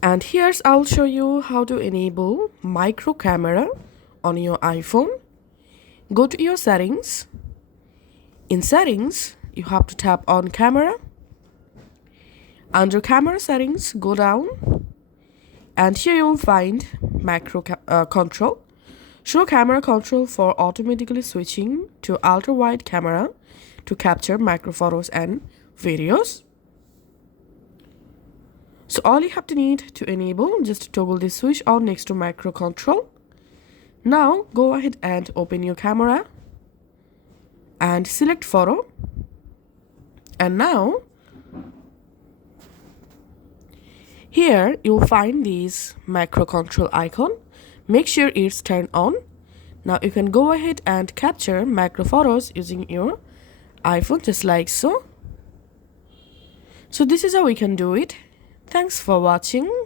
And here's I'll show you how to enable micro camera on your iPhone. Go to your settings. In settings, you have to tap on camera. Under camera settings, go down and here you'll find macro control. Show camera control for automatically switching to ultra wide camera to capture macro photos and videos. So all you have to need to enable, just toggle this switch on next to macro control. Now go ahead and open your camera and select photo. And now here you'll find this macro control icon. Make sure it's turned on. Now you can go ahead and capture macro photos using your iPhone just like so. So this is how we can do it. Thanks for watching.